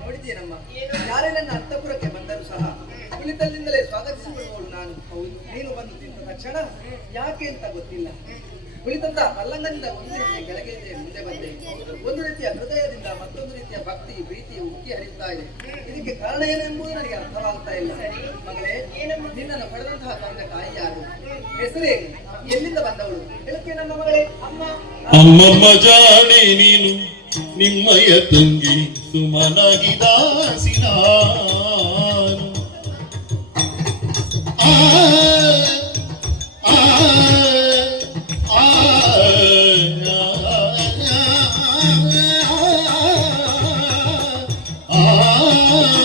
ನೋಡಿದ್ದೀನಮ್ಮ ಯಾರೇ ನನ್ನ ಅರ್ಥಪುರಕ್ಕೆ ಬಂದರೂ ಸಹ ಕುಳಿತಲ್ಲಿಂದಲೇ ಸ್ವಾಗತಿಸಿಕೊಳ್ಳುವಳು ನಾನು. ಹೌದು, ನೀನು ಬಂದು ತಿಂದ ತಕ್ಷಣ ಯಾಕೆ ಅಂತ ಗೊತ್ತಿಲ್ಲ. ಕುಳಿತಂತ ಅಲ್ಲಂಗದಿಂದ ಒಂದು ರೀತಿಯ ಕೆಳಗೆ ಮುಂದೆ ಬಂದೆ. ಒಂದು ರೀತಿಯ ಹೃದಯದಿಂದ ಮತ್ತೊಂದು ರೀತಿಯ ಭಕ್ತಿ, ಪ್ರೀತಿ, ಉಕ್ಕಿ ಹರಿಯುತ್ತಾ ಇದೆ. ಇದಕ್ಕೆ ಕಾರಣ ಏನೆಂಬುದು ನನಗೆ ಅರ್ಥವಾಗ್ತಾ ಇಲ್ಲ. ಮಗಳೇ, ನಿನ್ನನ್ನು ಪಡೆದಂತಹ ತಂದೆ ತಾಯಿ ಯಾರು? ಹೆಸರೇ ಎಲ್ಲಿಂದ ಬಂದವಳು? ಹೇಳಕ್ಕೆ ನಮ್ಮ ಮಗಳೇ, ಅಮ್ಮ. ಅಮ್ಮಮ್ಮ ನೀನು. ನಿಮ್ಮಯ ತಂಗಿ ಸುಮನಾಗಿ ದಾಸಿನ ಆ, ಆ, ಆ, ಆ, ಆ,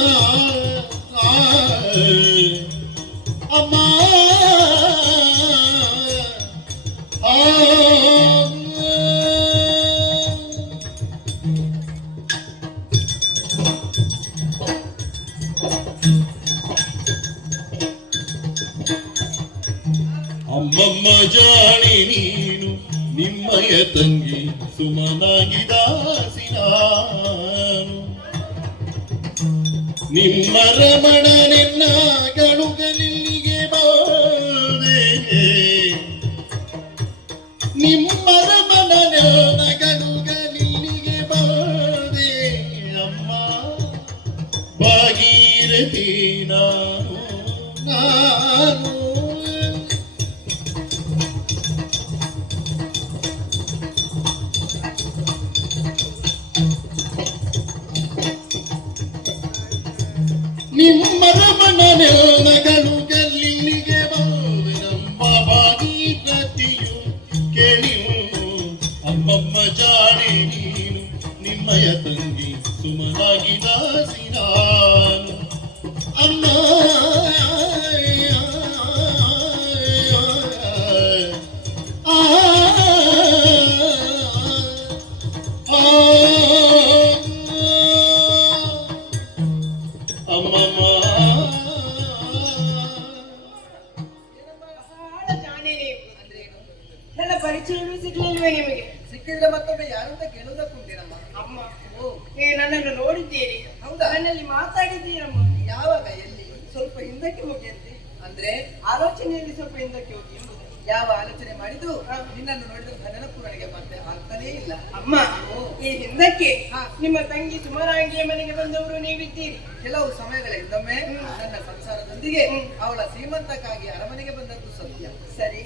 ಅವಳ ಶ್ರೀಮಂತಕ್ಕಾಗಿ ಅರಮನೆಗೆ ಬಂದದ್ದು ಸತ್ಯ. ಸರಿ.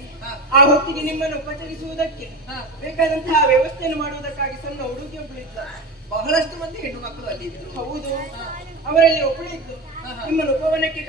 ಆ ಹೊತ್ತಿಗೆ ನಿಮ್ಮನ್ನು ಉಪಚರಿಸುವುದಕ್ಕೆ. ಬೇಕಾದಂತಹ ವ್ಯವಸ್ಥೆಯನ್ನು ಮಾಡುವುದಕ್ಕಾಗಿ ಸಣ್ಣ ಹುಡುಗಿ ಬಿಳಿದ ಬಹಳಷ್ಟು ಮಂದಿ ಹೆಣ್ಣು ಮಕ್ಕಳು ಅಲ್ಲಿ ಇದ್ರು ಹೌದು ಅವರಲ್ಲಿ ಒಬ್ಬಳು ಇದ್ದು ಹಾ, ಹಾ. ನಿಮ್ಮನ್ನು ಉಪವನಕ್ಕೆ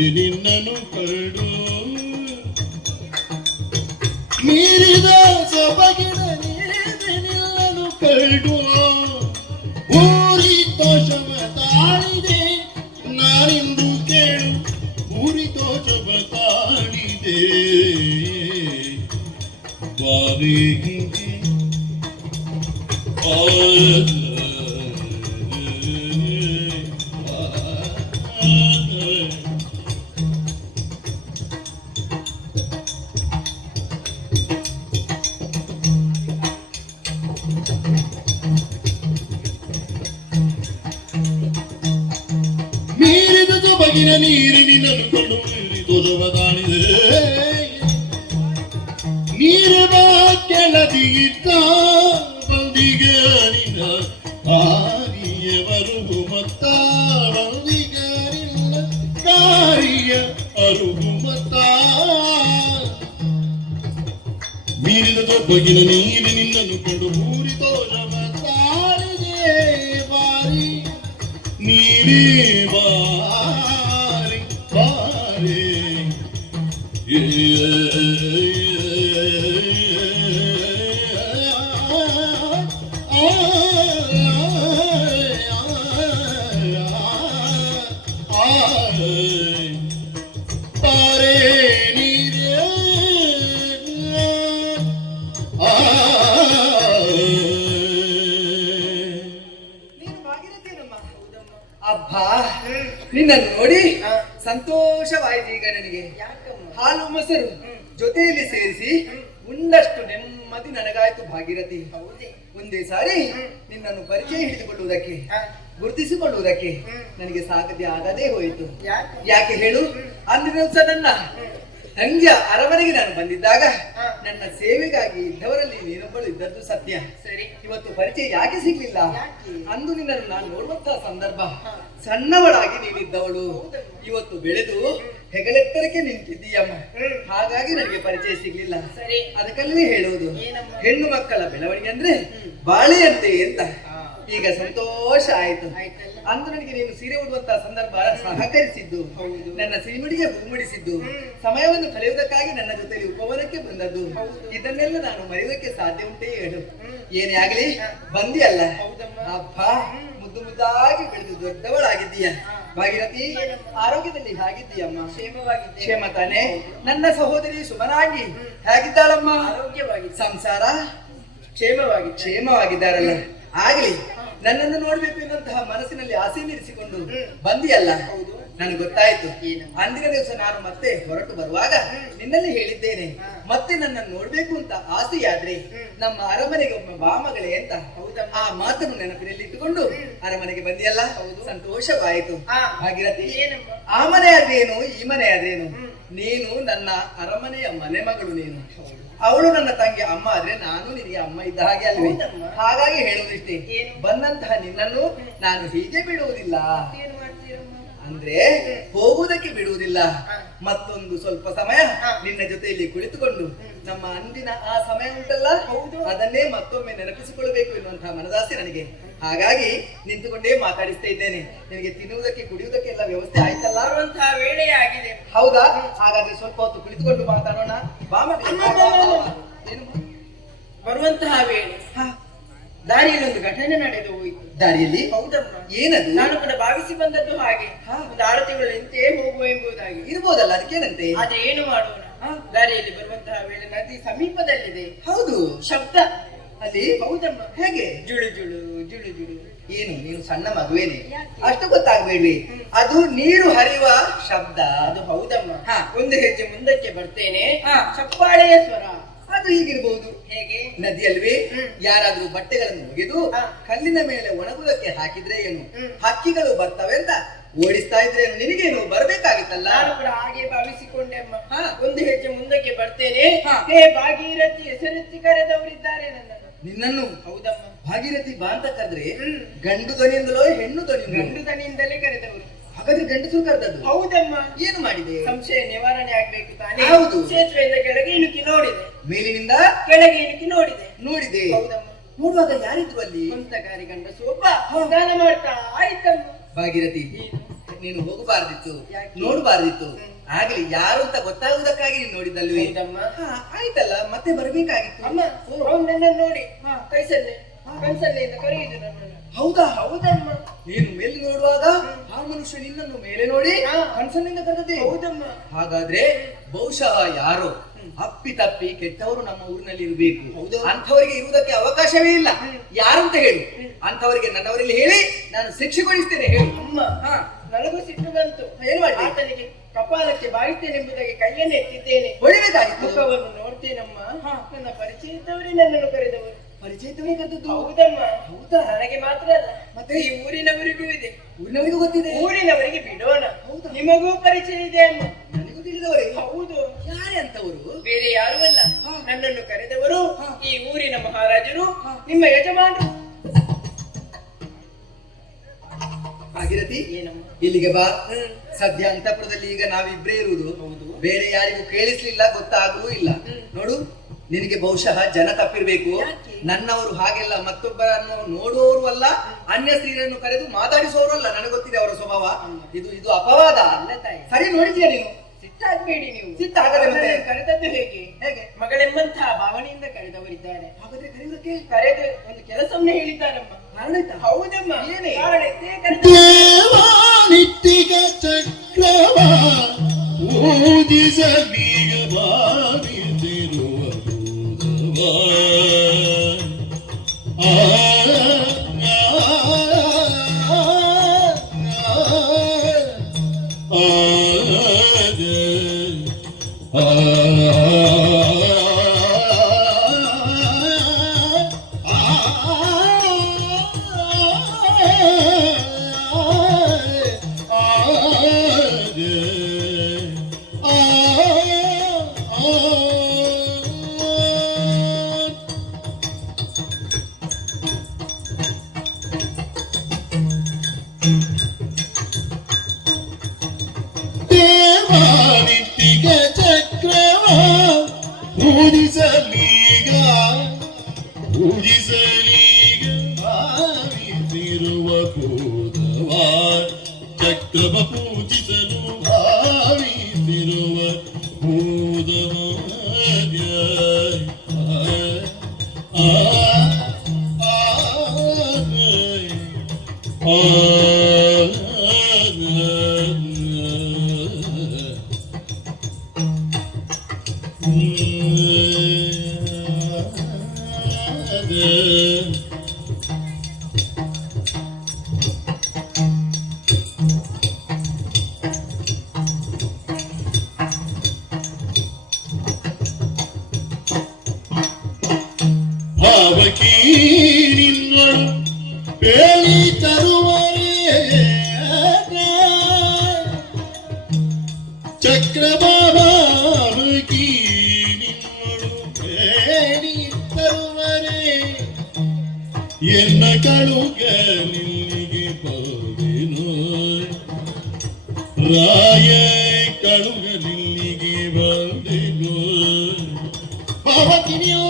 ನೀರು ನಿನ್ನನು ಬಗಿನ ನೀರಿನಿನನು ಕೊಂಡು ಮೀರಿ ತೋಜವ ತಾಳಿದೆ ನೀರು ಬಾ ಕೆಳದಿಗಿದ್ದ ಒಂದೇ ಸಾರಿ. ನಿನ್ನನ್ನು ಪರಿಚಯ ಹಿಡಿದುಕೊಳ್ಳುವುದಕ್ಕೆ ಗುರುತಿಸಿಕೊಳ್ಳುವುದಕ್ಕೆ ನನಗೆ ಸಾಧ್ಯ ಆಗದೇ ಹೋಯಿತು. ಯಾಕೆ? ಹೇಳು? ಅಂದಿನ ನನ್ನ ತಂಗಿಯ ಅರಮನೆಗೆ ನಾನು ಬಂದಿದ್ದಾಗ ನನ್ನ ಸೇವೆಗಾಗಿ ಇದ್ದವರಲ್ಲಿ ನೀನೊಬ್ಬಳು ಇದ್ದದ್ದು ಸತ್ಯ. ಸರಿ. ಇವತ್ತು ಪರಿಚಯ ಯಾಕೆ ಸಿಗ್ಲಿಲ್ಲ? ಅಂದು ನಿನ್ನನ್ನು ನಾನು ನೋಡುವಂತಹ ಸಂದರ್ಭ. ಸಣ್ಣವಳಾಗಿ ನೀನಿದ್ದವಳು ಇವತ್ತು ಬೆಳೆದು ಹೆಗಲೆತ್ತರಕ್ಕೆ ನಿಂತಿದ್ದೀಯಮ್ಮ ಹಾಗಾಗಿ ನನಗೆ ಪರಿಚಯ ಸಿಗ್ಲಿಲ್ಲ. ಸರಿ. ಅದಕ್ಕಲ್ಲೇ ಹೇಳುವುದು ಹೆಣ್ಣು ಮಕ್ಕಳ ಬೆಳವಣಿಗೆ ಅಂದ್ರೆ ಬಾಳೆಯಂತೆ ಅಂತ. ಈಗ ಸಂತೋಷ ಆಯ್ತು. ಅಂತ ಅಂದು ನನಗೆ ನೀನು ಸೀರೆ ಉಡುವಂತಹ ಸಂದರ್ಭ ಸಹಕರಿಸಿದ್ದು ನನ್ನ ಸಿರಿಮುಡಿಗೆ ಹೂಮುಡಿಸಿದ್ದು ಸಮಯವನ್ನು ಕಳೆಯುವುದಕ್ಕಾಗಿ ನನ್ನ ಜೊತೆಯಲ್ಲಿ ಉಪವನಕ್ಕೆ ಬಂದದ್ದು. ಇದನ್ನೆಲ್ಲ ನಾನು ಮರೆಯುವುದಕ್ಕೆ ಸಾಧ್ಯ ಉಂಟೇ ಹೇಳು. ಏನೇ ಆಗ್ಲಿ ಹೌದಮ್ಮ. ಅಪ್ಪ ಮುದ್ದು ಮುದ್ದಾಗಿ ಬೆಳೆದು ದೊಡ್ಡವಳಾಗಿದ್ದೀಯ. ಭಾಗೀರಥಿ ಆರೋಗ್ಯದಲ್ಲಿ ಹಾಗಿದ್ದೀಯಮ್ಮ? ಕ್ಷೇಮವಾಗಿ ಕ್ಷೇಮ ತಾನೆ. ನನ್ನ ಸಹೋದರಿ ಸುಮನಾಗಿ ಹೇಗಿದ್ದಾಳಮ್ಮ? ಆರೋಗ್ಯವಾಗಿ ಸಂಸಾರ ಕ್ಷೇಮವಾಗಿ ಕ್ಷೇಮವಾಗಿದ್ದಾರಲ್ಲ ಆಗ್ಲಿ. ನನ್ನನ್ನು ನೋಡ್ಬೇಕು ಎನ್ನುವಂತಹ ಮನಸ್ಸಿನಲ್ಲಿ ಆಸೆ ನಿರಿಸಿಕೊಂಡು ಬಂದಿಯಲ್ಲ? ನನಗೆ ಗೊತ್ತಾಯ್ತು ಅಂದಿನ ದಿವಸ ನಾನು ಮತ್ತೆ ಹೊರಟು ಬರುವಾಗ ನಿನ್ನಲ್ಲಿ ಹೇಳಿದ್ದೇನೆ. ಮತ್ತೆ ನನ್ನನ್ನು ನೋಡ್ಬೇಕು ಅಂತ ಆಸೆಯಾದ್ರೆ ನಮ್ಮ ಅರಮನೆಗೆ ಒಮ್ಮೆ ಬಾ ಮಗಳೇ ಅಂತ ಆ ಮಾತನ್ನು ನೆನಪಿನಲ್ಲಿ ಇಟ್ಟುಕೊಂಡು ಅರಮನೆಗೆ ಬಂದಿಯಲ್ಲ? ಸಂತೋಷವಾಯಿತು. ಭಾಗಿರತಿ ಆ ಮನೆ ಆದ್ರೇನು ಈ ಮನೆ ಅದೇನು ನೀನು ನನ್ನ ಅರಮನೆಯ ಮನೆ ಮಗಳು ನೀನು ಅವಳು ನನ್ನ ತಂಗಿ ಅಮ್ಮ ಆದ್ರೆ ನಾನು ನಿನಗೆ ಅಮ್ಮ ಇದ್ದ ಹಾಗೆ ಅಲ್ವೇ? ಹಾಗಾಗಿ ಹೇಳುವುದಿಷ್ಟೇ? ಬಂದಂತಹ ನಿನ್ನನ್ನು ನಾನು ಹೀಗೆ ಬಿಡುವುದಿಲ್ಲ. ಅಂದ್ರೆ ಹೋಗುವುದಕ್ಕೆ ಬಿಡುವುದಿಲ್ಲ. ಮತ್ತೊಂದು ಸ್ವಲ್ಪ ಸಮಯ ನಿನ್ನ ಜೊತೆಯಲ್ಲಿ ಕುಳಿತುಕೊಂಡು ನಮ್ಮ ಅಂದಿನ ಆ ಸಮಯ ಉಂಟಲ್ಲ? ಹೌದು. ಅದನ್ನೇ ಮತ್ತೊಮ್ಮೆ ನೆನಪಿಸಿಕೊಳ್ಳಬೇಕು ಎನ್ನುವಂತಹ ಮನದಾಸೆ ನನಗೆ. ಹಾಗಾಗಿ ನಿಂತುಕೊಂಡೇ ಮಾತಾಡಿಸ್ತಾ ಇದ್ದೇನೆ. ನಿನಗೆ ತಿನ್ನುವುದಕ್ಕೆ ಕುಡಿಯುವುದಕ್ಕೆ ಎಲ್ಲ ವ್ಯವಸ್ಥೆ ಆಯ್ತಲ್ಲ? ಅನ್ನುವಂತಹ ವೇಳೆ ಆಗಿದೆ. ಹೌದಾ? ಹಾಗಾದ್ರೆ ಸ್ವಲ್ಪ ಹೊತ್ತು ಕುಳಿತುಕೊಂಡು ಮಾತಾಡೋಣ. ಬಾ ಮಗಳೇ. ಏನು? ಬರುವಂತಹ ವೇಳೆ. ದಾರಿಯಲ್ಲಿ ಒಂದು ಘಟನೆ ನಡೆದು ಹೋಯಿತು. ದಾರಿಯಲ್ಲಿ? ಹೌದಮ್ಮ. ಏನದು? ನಾನು ಕೂಡ ಭಾವಿಸಿ ಬಂದದ್ದು ಹಾಗೆ. ಒಂದು ಆರು ತಿಂಗಳು ನಿಂತೇ ಹೋಗುವ ಎಂಬುದಾಗಿ. ಇರ್ಬೋದಲ್ಲ ಅದಕ್ಕೇನಂತೆ? ಆದ್ರೆ ಏನು ಮಾಡೋಣ? ದಾರಿಯಲ್ಲಿ ಬರುವಂತಹ ವೇಳೆ ನದಿ ಸಮೀಪದಲ್ಲಿದೆ. ಹೌದು. ಶಬ್ದ. ಅಲ್ಲಿ? ಹೌದಮ್ಮ. ಹೇಗೆ? ಜುಳು ಜುಳು ಜುಳು ಜುಳು. ಏನು ನೀನು ಸಣ್ಣ ಮಗುವೇನೆ? ಅಷ್ಟು ಗೊತ್ತಾಗ್ಬೇಡಿ ಅದು ನೀರು ಹರಿಯುವ ಶಬ್ದ. ಅದು ಹೌದಮ್ಮ. ಹಾ. ಒಂದು ಹೆಜ್ಜೆ ಮುಂದಕ್ಕೆ ಬರ್ತೇನೆ. ಹಾ. ಚಪ್ಪಾಳೆಯ ಸ್ವರ. ಅದು ಹೀಗಿರ್ಬಹುದು ಹೇಗೆ? ನದಿಯಲ್ವೇ. ಯಾರಾದ್ರೂ ಬಟ್ಟೆಗಳನ್ನು ಒಗೆದು. ಕಲ್ಲಿನ ಮೇಲೆ ಒಣಗುವುದಕ್ಕೆ ಹಾಕಿದ್ರೆ ಏನು. ಹಕ್ಕಿಗಳು ಬರ್ತವೆ ಅಂತ ಓಡಿಸ್ತಾ ಇದ್ರೆ? ನಿನಗೇನು ಬರ್ಬೇಕಾಗಿತ್ತಲ್ಲ? ನಾನು ಕೂಡ ಹಾಗೆ ಭಾವಿಸಿಕೊಂಡೆ ಅಮ್ಮ. ಒಂದು ಹೆಜ್ಜೆ ಮುಂದಕ್ಕೆ ಬರ್ತೇನೆ. ಹಾ. ಭಾಗೀರಥಿ ಹೆಸರೆತ್ತಿ ಕರೆದವರಿದ್ದಾರೆ ನನ್ನನ್ನು. ನಿನ್ನನ್ನು ಹೌದಮ್ಮ. ಭಾಗೀರಥಿ ಬಾ ಅಂತ ಕರೆದ್ರೆ. ಗಂಡು ದನಿಯಿಂದಲೋ ಹೆಣ್ಣು ದನಿ ಗಂಡು ದನಿಯಿಂದಲೇ ಕರೆದವರು. ಹಾಗಾದ್ರೆ ಗಂಡಸರು ಕರೆದದ್ದು? ಹೌದಮ್ಮ. ಏನು ಮಾಡಿದೆ? ಸಂಶಯ ನಿವಾರಣೆ ಆಗ್ಬೇಕು ತಾನೇ? ಹೌದು. ಸೇತುವೆಯಿಂದ ಕೆಳಗೆ ಇಳುಕಿ ನೋಡಿದೆ. ಮೇಲಿನಿಂದ ಕೆಳಗೆ ಇಳಿಕೆ ನೋಡಿದೆ. ನೋಡಿದೆ ನೋಡುವಾಗ ಯಾರಿದ್ರು ಅಲ್ಲಿ? ಸ್ವಂತಕಾರಿ ಗಂಡಸು ಒಬ್ಬ ಸ್ನಾನ ಮಾಡ್ತಾ ಆಯ್ತಮ್ಮ. ಭಾಗಿರತಿ ನೀನು ಹೋಗಬಾರ್ದಿತ್ತು? ನೋಡಬಾರ್ದಿತ್ತು. ಆಗ್ಲಿ ಯಾರು ಅಂತ ಗೊತ್ತಾಗುವುದಕ್ಕಾಗಿ ನೀನು ನೋಡಿದ್ದಲ್ವೇ? ಆಯ್ತಲ್ಲ ಮತ್ತೆ ಬರ್ಬೇಕಾಗಿತ್ತು. ಅಮ್ಮ ನೋಡಿ. ಕೈಸಲ್ಲೇ ಕನ್ಸಲ್ಲೇ ಕರೆಯುದು ನನ್ನನ್ನು. ಹೌದಾ? ಹೌದಮ್ಮ ನೀನು ಮೇಲೆ ನೋಡುವಾಗ ಆ ಮನುಷ್ಯ ನಿನ್ನನ್ನು ಮೇಲೆ ನೋಡಿ ಕನ್ಸನ್ನಿಂದ ಕರೆದಿದೆ ಕರೆದೆ ಹೌದಮ್ಮ. ಹಾಗಾದ್ರೆ ಬಹುಶಃ ಯಾರು ಅಪ್ಪಿ ತಪ್ಪಿ ಕೆಟ್ಟವರು ನಮ್ಮ ಊರಿನಲ್ಲಿ ಇರಬೇಕು. ಹೌದು. ಅಂಥವರಿಗೆ ಇರುವುದಕ್ಕೆ ಅವಕಾಶವೇ ಇಲ್ಲ. ಯಾರಂತ ಹೇಳಿ. ಅಂಥವರಿಗೆ ನನ್ನವರಲ್ಲಿ ಹೇಳಿ ನಾನು ಶಿಕ್ಷೆಗೊಳಿಸ್ತೇನೆ ಹೇಳಿ. ಅಮ್ಮ ಹಾ ನನಗೂ ಸಿಟ್ಟು ಬಂತು ಏನ್ ಮಾಡಿ ಆತನಿಗೆ ಕಪಾಲಕ್ಕೆ ಬಾಯುತ್ತೇನೆ ಎಂಬುದಾಗಿ ಕೈಯನ್ನು ಎತ್ತಿದ್ದೇನೆ ಹೊಡಿಬೇಕಾಗಿತ್ತು ಮುಖವನ್ನು ನೋಡ್ತೇನಮ್ಮ. ನನ್ನ ಪರಿಚಯದವರೇ ನನ್ನನ್ನು ಕರೆದವರು. ಪರಿಚಯದವೇ ಕದ್ದದ್ದು? ಹೌದಮ್ಮ. ಹೌದಾ? ನನಗೆ ಮಾತ್ರ ಅಲ್ಲ. ಮತ್ತೆ? ಈ ಊರಿನವರಿಗೂ ಇದೆ. ಊರಿನವರಿಗೂ ಗೊತ್ತಿದೆ? ಊರಿನವರಿಗೆ ಬಿಡೋಣ. ಹೌದಾ? ನಿಮಗೂ ಪರಿಚಯ ಇದೆ ಅಮ್ಮ. ನನಗೂ ತಿಳಿದವರೇ? ಹೌದು. ಯಾರೇ ಅಂತವರು? ಬೇರೆ ಯಾರು ಅಲ್ಲ. ನನ್ನನ್ನು ಕರೆದವರು ಈ ಊರಿನ ಮಹಾರಾಜರು ನಿಮ್ಮ ಯಜಮಾನರು. ಭಾಗೀರಥಿ ಇಲ್ಲಿಗೆ ಬಾ. ಹ್ಮ್. ಸದ್ಯ ಅಂತಪುರದಲ್ಲಿ ಈಗ ನಾವಿಬ್ರೇ ಇರುವುದು. ಹೌದು. ಬೇರೆ ಯಾರಿಗೂ ಕೇಳಿಸ್ಲಿಲ್ಲ ಗೊತ್ತಾಗಲೂ ಇಲ್ಲ. ನೋಡು. ನಿನಗೆ ಬಹುಶಃ ಜನ ತಪ್ಪಿರ್ಬೇಕು. ನನ್ನವರು ಹಾಗೆಲ್ಲ ಮತ್ತೊಬ್ಬರನ್ನು ನೋಡುವವರು ಅಲ್ಲ ಅನ್ಯ ಸ್ತ್ರೀಯರನ್ನು ಕರೆದು ಮಾತಾಡಿಸುವವರು ಅಲ್ಲ. ನನಗೆ ಗೊತ್ತಿದೆ ಅವರ ಸ್ವಭಾವ. ಇದು ಇದು ಅಪವಾದ. ಅಲ್ಲ ತಾಯಿ. ಸರಿ ನೋಡಿದ್ಯಾ ನೀನು? ಸಿಟ್ಟಾಗ್ಬೇಡಿ ನೀವು. ಸಿಟ್ಟಾಗದೆ ಮತ್ತೆ? ಕರೆದದ್ದು ಹೇಗೆ? ಹೇಗೆ? ಮಗಳೆಂಬಂತಹ ಭಾವನೆಯಿಂದ ಕರೆದವರಿದ್ದಾರೆ. ಹಾಗಾದ್ರೆ ಕರೆಯೋದಕ್ಕೆ ಕರೆದು ಒಂದು ಕೆಲಸವನ್ನೇ ಹೇಳಿದ್ದಾರಮ್ಮ. ಕಾರಣ? ಹೌದಮ್ಮ. ಏನೇ? ಕಾರಣ ಚಕ್ರವ ಊದಿಸಲೀಗ Oh, ಆ, ಎನ್ನ ಕಳುಗ ನಿಲ್ಲಿಗೆ ಬರುವೆನು ರಾಯ ಕಳುಗ ನಿನ್ನಿಗೆ ಬರುವೆನು ಬಾಕಿನಿಯೋಳು ಬೇಳಿ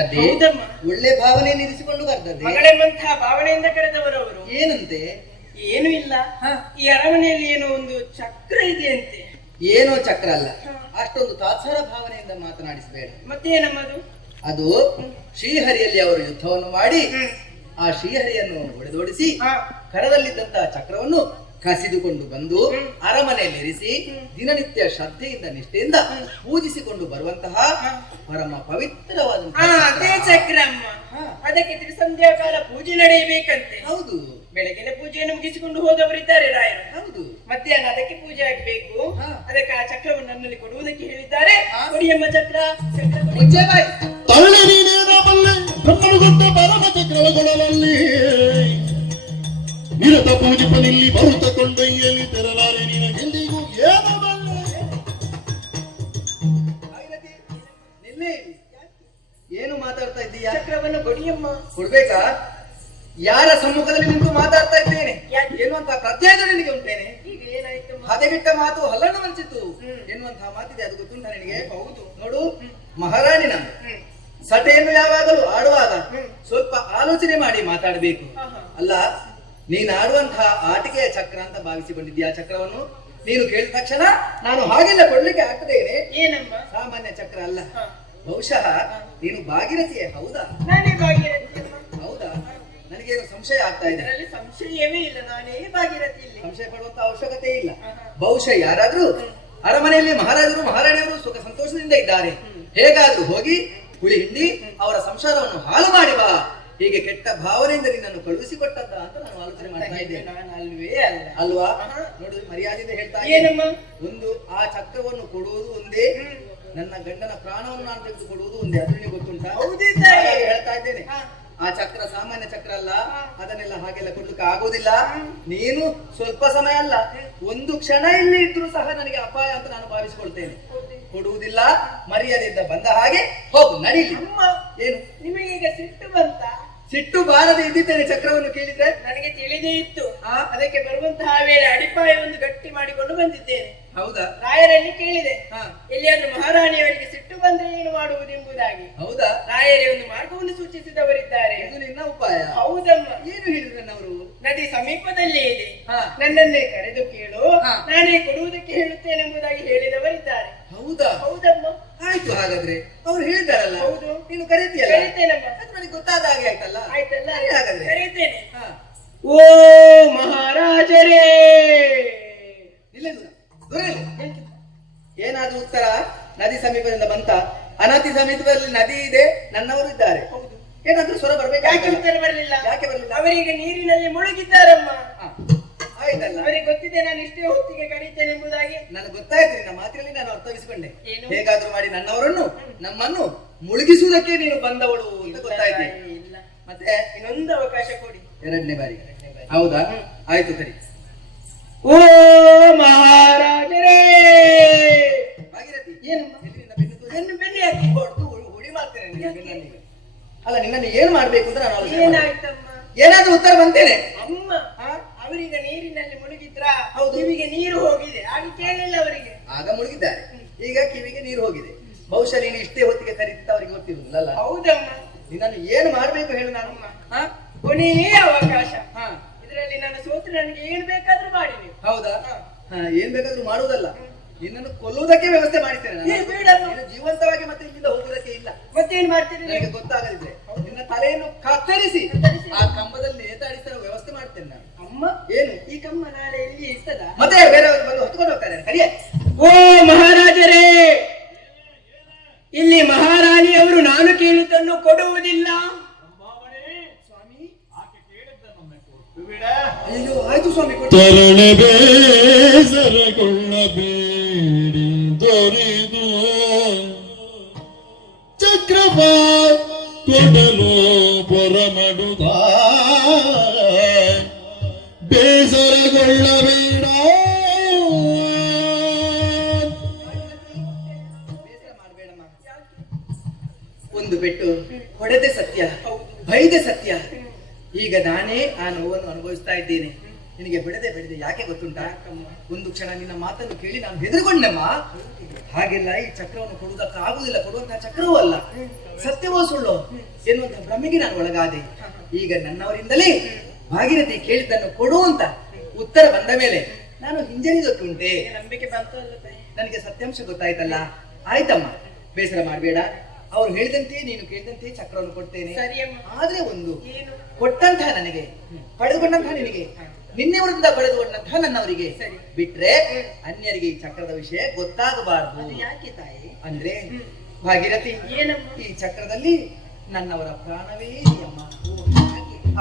ಕರೆದದ್ದೇ ಒಳ್ಳೆ ಭಾವನೆಯನ್ನು ಇರಿಸಿಕೊಂಡು ಬರ್ತದೆ ಮಗಳೆಂಬಂತಹ ಭಾವನೆಯಿಂದ ಕರೆದವರವರು ಏನಂತೆ? ಏನು ಇಲ್ಲ. ಈ ಅರಮನೆಯಲ್ಲಿ ಏನೋ ಒಂದು ಚಕ್ರ ಇದೆಯಂತೆ. ಏನೋ ಚಕ್ರ ಅಲ್ಲ. ಅಷ್ಟೊಂದು ತಾತ್ಸಾರ ಭಾವನೆಯಿಂದ ಮಾತನಾಡಿಸಬೇಡ. ಮತ್ತೇನಮ್ಮದು? ಅದು ಶ್ರೀಹರಿಯಲ್ಲಿ ಅವರು ಯುದ್ಧವನ್ನು ಮಾಡಿ ಆ ಶ್ರೀಹರಿಯನ್ನು ಹೊಡೆದೋಡಿಸಿ ಹ. ಕರದಲ್ಲಿದ್ದಂತಹ ಚಕ್ರವನ್ನು ಕಸಿದುಕೊಂಡು ಬಂದು ಅರಮನೆಯಲ್ಲಿರಿಸಿ ಅರಮನೆಯಲ್ಲಿ ದಿನನಿತ್ಯ ಶ್ರದ್ಧೆಯಿಂದ ನಿಷ್ಠೆಯಿಂದ ಪೂಜಿಸಿಕೊಂಡು ಬರುವಂತಹ. ಪರಮ ಆ, ಪವಿತ್ರವಾದಂತಹ ಅದೇ ಚಕ್ರ. ಚಕ್ರ ಅಮ್ಮ ಹ. ಅದಕ್ಕೆ ತ್ರಿಸಂಧ್ಯಾ ಕಾಲ ಪೂಜೆ ನಡೆಯಬೇಕಂತೆ. ಹೌದು. ಬೆಳಗಿನ ಪೂಜೆಯನ್ನು ಮುಗಿಸಿಕೊಂಡು ಹೋದವರಿದ್ದಾರೆ ರಾಯರು. ಹೌದು. ಮಧ್ಯಾಹ್ನ ಅದಕ್ಕೆ ಪೂಜೆ ಆಗ್ಬೇಕು. ಹ. ಅದಕ್ಕೆ ಆ ಚಕ್ರವನ್ನು ನನ್ನಲ್ಲಿ ಕೊಡುವುದಕ್ಕೆ ಹೇಳಿದ್ದಾರೆ. ಕೊಡಿ ಎಂಬ ಚಕ್ರ ಚಕ್ರ ನಿರತ ಪೂಜಿಪನಿಲ್ಲಿ ಬರುತ್ತ ಕೊಂಡೊಯ್ಯಲಿ ತೆರಲಾರೆ ನಿನಗೆಂದಿಗೂ ನಿನ್ನೆ ಏನು ಮಾತಾಡ್ತಾ ಇದ್ದೀಯಾ ಚಕ್ರವನ್ನು ಕೊಡಿಯಮ್ಮ ಕೊಡ್ಬೇಕಾ ಯಾರ ಸಮ್ಮುಖದಲ್ಲಿ ನಿಂತು ಮಾತಾಡ್ತಾ ಇದ್ದೇನೆ ಯಾಕೆ? ಎನ್ನುವಂತಹ ಪ್ರತ್ಯೇಕ ನಿನಗೆ ಉಂಟೇನೆ ಈಗ ಏನಾಯ್ತು ಹದಗೆಟ್ಟ ಮಾತು ಹಲ್ಲನ್ನು ವಂಚಿತು ಹ್ಮ್. ಎನ್ನುವಂತಹ ಮಾತಿದೆ ಅದು ಗೊತ್ತುಂಟ ನಿನಗೆ ಹೌದು. ನೋಡು ಮಹಾರಾಣಿ ನಾನು ಹ್ಮ್. ಸಟೆಯನ್ನು ಯಾವಾಗಲೂ ಆಡುವಾಗ ಹ್ಮ್. ಸ್ವಲ್ಪ ಆಲೋಚನೆ ಮಾಡಿ ಮಾತಾಡಬೇಕು ಆಹಾ. ಅಲ್ಲ ನೀನು ಆಡುವಂತಹ ಆಟಿಕೆಯ ಚಕ್ರ ಅಂತ ಭಾವಿಸಿ ಬಂದಿದ್ದೀಯ ಚಕ್ರವನ್ನು? ನೀನು ಕೇಳಿದ ತಕ್ಷಣ ನಾನು ಹಾಗೆಲ್ಲ ಕೊಡ್ಲಿಕ್ಕೆ ಆಗ್ತದೇನೆ ಏನಮ್ಮ? ಸಾಮಾನ್ಯ ಚಕ್ರ ಅಲ್ಲ. ಬಹುಶಃ ನೀನು ಭಾಗೀರಥಿಯೇ ಹೌದಾ? ನಾನೇ ಭಾಗೀರಥಿ ಅಮ್ಮ. ಹೌದಾ? ನನಗೇನು ಸಂಶಯ ಆಗ್ತಾ ಇದೆ? ಇದರಲ್ಲಿ ಸಂಶಯವೇ ಇಲ್ಲ. ನಾನೇ ಭಾಗಿರತಿ ಇಲ್ಲಿ ಸಂಶಯ ಪಡುವಂತ ಅವಶ್ಯಕತೆ ಇಲ್ಲ. ಬಹುಶಃ ಯಾರಾದ್ರೂ ಅರಮನೆಯಲ್ಲಿ ಮಹಾರಾಜರು ಮಹಾರಾಣಿಯವರು ಸುಖ ಸಂತೋಷದಿಂದ ಇದ್ದಾರೆ. ಹೇಗಾದ್ರೂ ಹೋಗಿ ಹುಳಿ ಹಿಂಡಿ ಅವರ ಸಂಸಾರವನ್ನು ಹಾಳು ಮಾಡಿ ಬಾ. ಹೀಗೆ ಕೆಟ್ಟ ಭಾವನೆಯಿಂದ ನಿನ್ನನ್ನು ಕಳುಹಿಸಿಕೊಟ್ಟದ್ದ ಅಂತ ನಾನು ಆಲೋಚನೆ ಮಾಡ್ತಾ ಇದ್ದೇನೆ. ನಾನು ಅಲ್ವೇ ಅಲ್ಲ. ಅಲ್ವಾ? ನೋಡಿದ್ರೆ ಮರ್ಯಾದೆ ಮರ್ಯಾದೆಯಿಂದ ಹೇಳ್ತಾ ಏನಮ್ಮ? ಇದ್ದೇನೆ. ಒಂದು ಆ ಚಕ್ರವನ್ನು ಕೊಡುವುದು ಒಂದೇ. ನನ್ನ ಗಂಡನ ಪ್ರಾಣವನ್ನು ನಾನು ತೆಗೆದುಕೊಡುವುದು ಒಂದೇ. ಅದು ನಿನಗೆ ಗೊತ್ತುಂಟಾ? ಹೇಳ್ತಾ ಇದ್ದೇನೆ. ಆ ಚಕ್ರ ಸಾಮಾನ್ಯ ಚಕ್ರ ಅಲ್ಲ. ಅದನ್ನೆಲ್ಲ ಹಾಗೆಲ್ಲ ಕೊಡ್ಲಿಕ್ಕೆ ಆಗೋದಿಲ್ಲ. ನೀನು ಸ್ವಲ್ಪ ಸಮಯ ಅಲ್ಲ. ಒಂದು ಕ್ಷಣ ಇಲ್ಲಿ ಇದ್ರೂ ಸಹ ನನಗೆ ಅಪಾಯ ಅಂತ ನಾನು ಭಾವಿಸಿಕೊಳ್ತೇನೆ. ಕೊಡುವುದಿಲ್ಲ. ಮರ್ಯಾದೆಯಿಂದ ಬಂದ ಹಾಗೆ ಹೋಗು. ನಡೀಲಿ. ಏನು? ನಿಮಗೆ ಈಗ ಸಿಟ್ಟು ಬಂತ? ಸಿಟ್ಟು ಬಾರದೆ ಇದ್ದಿದ್ದೇನೆ ಚಕ್ರವನ್ನು ಕೇಳಿದ್ರೆ? ನನಗೆ ತಿಳಿದೇ ಇತ್ತು. ಆ? ಅದಕ್ಕೆ ಬರುವಂತಹ ವೇಳೆ ಅಡಿಪಾಯವನ್ನು ಗಟ್ಟಿ ಮಾಡಿಕೊಂಡು ಬಂದಿದ್ದೇನೆ. ಹೌದಾ? ರಾಯರಲ್ಲಿ ಕೇಳಿದೆ ಹಾ. ಎಲ್ಲಿಯಾದ್ರೂ ಮಹಾರಾಣಿಯವರಿಗೆ ಸಿಟ್ಟು ಬಂದ್ರೆ ಏನು ಮಾಡುವುದು ಎಂಬುದಾಗಿ ಹೌದಾ? ರಾಯರೇ ಒಂದು ಮಾರ್ಗವನ್ನು ಸೂಚಿಸಿದವರಿದ್ದಾರೆ. ಇದು ನಿನ್ನ ಉಪಾಯ. ಹೌದಮ್ಮ. ಏನು ಹೇಳಿದ್ರು ನವರು ನದಿ ಸಮೀಪದಲ್ಲೇ ಇದೆ. ಹಾ. ನನ್ನನ್ನೇ ಕರೆದು ಕೇಳು. ಹಾ. ನಾನೇ ಕೊಡುವುದಕ್ಕೆ ಹೇಳುತ್ತೇನೆಂಬುದಾಗಿ ಹೇಳಿದವರಿದ್ದಾರೆ ಹೌದಾ ಹೌದಮ್ಮ ಆಯ್ತು ಹಾಗಾದ್ರೆ ಅವ್ರು ಹೇಳಿದಾರಲ್ಲ ಹೌದು. ನೀನು ಕರೀತೀಯಲ್ಲ ಕರೀತೇನಮ್ಮ ಅದು ನನಗೆ ಗೊತ್ತಾದ ಹಾಗೆ ಆಯ್ತಲ್ಲ ಆಯ್ತಲ್ಲ ಸರಿ ಹಾಗಾದ್ರೆ ಕರೀತೇನೆ ಹಾ ಓ ಮಹಾರಾಜರೇ ಇಲ್ಲೇ ದೂರ ದೂರ ಇಲ್ಲ. ಏನಾದ್ರೂ ಉತ್ತರ ನದಿ ಸಮೀಪದಿಂದ ಬಂತ ಅನತಿ ಸಮೀಪದಲ್ಲಿ ನದಿ ಇದೆ ನನ್ನವರು ಇದ್ದಾರೆ ಹೌದು ಏನಾದ್ರೂ ಸ್ವರ ಯಾಕೆ ಬರ್ಬೇಕಾಗಿಲ್ಲ ಉತ್ತರ ಬರಲಿಲ್ಲ ಯಾಕೆ ಬರಲಿಲ್ಲ ಅವರೀಗ ನೀರಿನಲ್ಲಿ ಮುಳುಗಿದ್ದಾರಮ್ಮ ಆಯ್ತಲ್ಲ ಅವರಿಗೆ ಗೊತ್ತಿದೆ ನಾನು ಇಷ್ಟೇ ಹೊತ್ತಿಗೆ ಕರೀತೇನೆ ಎಂಬುದಾಗಿ ನನಗೆ ಗೊತ್ತಾಯ್ತು ನಿನ್ನ ಮಾತಿನಲ್ಲಿ ನಾನು ಅರ್ಥವಿಸಿಕೊಂಡೆ ಏನು? ಹೇಗಾದ್ರೂ ಮಾಡಿ ನನ್ನವರನ್ನು ನಮ್ಮನ್ನು ಮುಳುಗಿಸುವುದಕ್ಕೆ ನೀನು ಬಂದವಳು ಅಂತ ಗೊತ್ತಾಯ್ತು. ಇಲ್ಲ. ಮತ್ತೆ ಇನ್ನೊಂದು ಅವಕಾಶ ಕೊಡಿ. ಎರಡನೇ ಬಾರಿ. ಹೌದಾ? ಆಯ್ತು ಸರಿ. ಓ ಮಹಾರಾಜರೇ! ಭಾಗೀರಥಿ ಏನು ಬೆನ್ನು ಬೆನ್ನಿ ಹಾಕಿ ಹೊಡೆದು ಹುಡಿ- ಮಾಡ್ತೇನೆ ಅಲ್ಲ ನಿನ್ನನ್ನು ಏನ್ ಮಾಡ್ಬೇಕು ಅಂತ ನಾನು. ಏನಾಯ್ತಮ್ಮ? ಏನಾದ್ರೂ ಉತ್ತರ ಬಂತೇನೆ? ಅಮ್ಮ? ಅವರೀಗ ನೀರಿನಲ್ಲಿ ಮುಳುಗಿದ್ರ ಹೌದು. ಕಿವಿಗೆ ನೀರು ಹೋಗಿದೆ. ಹಾಗೆ ಕೇಳಿಲ್ಲ ಅವರಿಗೆ. ಆಗ ಮುಳುಗಿದ್ದಾರೆ. ಈಗ ಕಿವಿಗೆ ನೀರು ಹೋಗಿದೆ. ಬಹುಶಃ ನೀನು ಇಷ್ಟೇ ಹೊತ್ತಿಗೆ ಕರೀತಾ ಅವ್ರಿಗೆ ಗೊತ್ತಿರುವುದಿಲ್ಲ ಹೌದಮ್ಮ. ನಿನ್ನನ್ನು ಏನು ಮಾಡ್ಬೇಕು ಹೇಳು ನಾನು? ಹಾ? ಕೊನೆಯೇ ಅವಕಾಶ. ಹಾ. ಇದರಲ್ಲಿ ನಾನು ಸೋತು ನನಗೆ ಏನ್ ಬೇಕಾದ್ರೂ ಮಾಡಿ ನೀವು. ಹೌದಾ? ಹಾ, ಏನ್ ಬೇಕಾದ್ರೂ ಮಾಡುವುದಲ್ಲ. ನಿನ್ನನ್ನು ಕೊಲ್ಲುವುದಕ್ಕೆ ವ್ಯವಸ್ಥೆ ಮಾಡಿದ್ದೇನೆ ನಾನು. ಜೀವಂತವಾಗಿ ಮತ್ತೆ ಇಲ್ಲಿಂದ ಹೋಗುವುದಕ್ಕೆ ಇಲ್ಲ. ಮತ್ತೇನ್ ಏನ್ ಮಾಡ್ತೀನಿ ನನಗೆ ಗೊತ್ತಾಗದಿದ್ರೆ ನಿನ್ನ ತಲೆಯನ್ನು ಕತ್ತರಿಸಿ. ಆ ಕಂಬದಲ್ಲಿ ನೇತಾಡಿಸಲು ವ್ಯವಸ್ಥೆ ಮಾಡ್ತೇನೆ ನಾನು. ಅಮ್ಮ ಏನು? ಈ ಕಂಬ ನಾಳೆ ಇಲ್ಲಿ ಇರ್ತದ? ಮತ್ತೆ ಬೇರೆಯವರು ಬಂದು ಹೊತ್ಕೊಂಡು ಹೋಗ್ತಾರೆ. ಸರಿಯೇ? ಓ ಮಹಾರಾಜರೇ ಇಲ್ಲಿ ಮಹಾರಾಣಿಯವರು ನಾನು ಕೇಳಿದ್ದನ್ನು ಕೊಡುವುದಿಲ್ಲ ಸ್ವಾಮಿ ಅಯ್ಯೋ ತರುಣ ಬೇಸರಗೊಳ್ಳಬೇಡಿ ದೊರೆದು. ಚಕ್ರವ ಕೊಡಲು ಪೊರಮಡುದ ಬೇಸರಗೊಳ್ಳಬೇಡ. ಬೇಸರ ಒಂದು ಬೆಟ್ಟು ಹೊಡೆದೆ ಸತ್ಯ, ಬೈದೆ ಸತ್ಯ. ಈಗ ನಾನೇ ಆ ನೋವನ್ನು ಅನುಭವಿಸ್ತಾ ಇದ್ದೇನೆ. ನಿನಗೆ ಬಿಡದೆ ಬಿಡದೆ ಯಾಕೆ ಗೊತ್ತುಂಟಾ? ಒಂದು ಕ್ಷಣ ನಿನ್ನ ಮಾತನ್ನು ಕೇಳಿ ನಾನು ಹೆದರ್ಕೊಂಡೆಮ್ಮ ಹಾಗೆಲ್ಲ ಈ ಚಕ್ರವನ್ನು ಕೊಡುವುದಕ್ಕಾಗುವುದಿಲ್ಲ ಕೊಡುವಂತಹ ಚಕ್ರವೂ ಅಲ್ಲ. ಸತ್ಯವೋ ಸುಳ್ಳು? ಎನ್ನುವಂತಹ ಭ್ರಮೆಗೆ ನಾನು ಒಳಗಾದೆ. ಈಗ ನನ್ನವರಿಂದಲೇ ಭಾಗೀರಥಿ ಕೇಳಿದ್ದನ್ನು ಕೊಡು ಅಂತ ಉತ್ತರ ಬಂದ ಮೇಲೆ ನಾನು ಹಿಂಜರಿದಕ್ಕುಂಟೆ ನಂಬಿಕೆ ಬಂತು ನನಗೆ ಸತ್ಯಾಂಶ ಗೊತ್ತಾಯ್ತಲ್ಲ? ಆಯ್ತಮ್ಮ. ಬೇಸರ ಮಾಡಬೇಡ. ಅವ್ರು ಹೇಳಿದಂತೆ ನೀನು ಕೇಳಿದಂತೆ ಚಕ್ರವನ್ನು ಕೊಡ್ತೇನೆ. ಆದ್ರೆ ಒಂದು ಕೊಟ್ಟಂತಹ ನನಗೆ ಪಡೆದುಕೊಂಡಂತಹ ನಿನಗೆ ನಿನ್ನೆವರಿಂದ ಪಡೆದುಕೊಂಡಂತಹ ನನ್ನವರಿಗೆ. ಬಿಟ್ರೆ ಅನ್ಯರಿಗೆ ಈ ಚಕ್ರದ ವಿಷಯ ಗೊತ್ತಾಗಬಾರದು. ಯಾಕೆ ತಾಯಿ? ಅಂದ್ರೆ ಭಾಗೀರಥಿ ಏನಮ್ಮ? ಈ ಚಕ್ರದಲ್ಲಿ ನನ್ನವರ ಪ್ರಾಣವೇ ಅಮ್ಮ.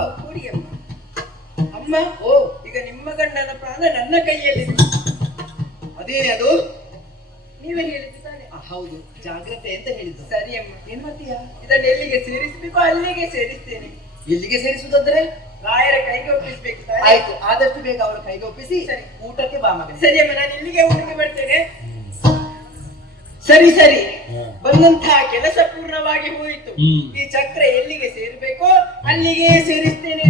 ಕೊಡಿ ಅಮ್ಮ. ಅಮ್ಮ ಓ ಈಗ ನಿಮ್ಮ ಗಂಡನ ಪ್ರಾಣ ನನ್ನ ಕೈಯಲ್ಲಿ. ಅದೇನೇ ಅದು. ನೀವೇ ಹೇಳಿದ್ದು ತಾನೆ. ಹೌದು. ಜಾಗ್ರತೆ ಅಂತ ಹೇಳಿದ್ದು. ಸರಿ ಅಮ್ಮ. ಏನ್ ಮಾಡ್ತೀಯಾ? ಇದನ್ನು ಎಲ್ಲಿಗೆ ಸೇರಿಸಬೇಕು ಅಲ್ಲಿಗೆ ಸೇರಿಸ್ತೇನೆ. ಎಲ್ಲಿಗೆ ಸೇರಿಸುವುದಂದ್ರೆ? ರಾಯರ ಕೈಗೆ ಒಪ್ಪಿಸ್ಬೇಕು ಆಯ್ತು ಆದಷ್ಟು ಬೇಗ ಅವರು ಕೈಗೆ ಒಪ್ಪಿಸಿ ಸರಿ. ಊಟಕ್ಕೆ ಬಾ ಮಗನೇ. ಸರಿ ಅಮ್ಮ ನಾನು ಇಲ್ಲಿಗೆ ಊಟಕ್ಕೆ ಬರ್ತೇನೆ. ಸರಿ ಸರಿ. ಬಂದಂತಹ ಕೆಲಸ ಪೂರ್ಣವಾಗಿ ಹೋಯಿತು. ಈ ಚಕ್ರ ಎಲ್ಲಿಗೆ ಸೇರ್ಬೇಕೋ ಅಲ್ಲಿಗೆ ಸೇರಿಸ್ತೇನೆ.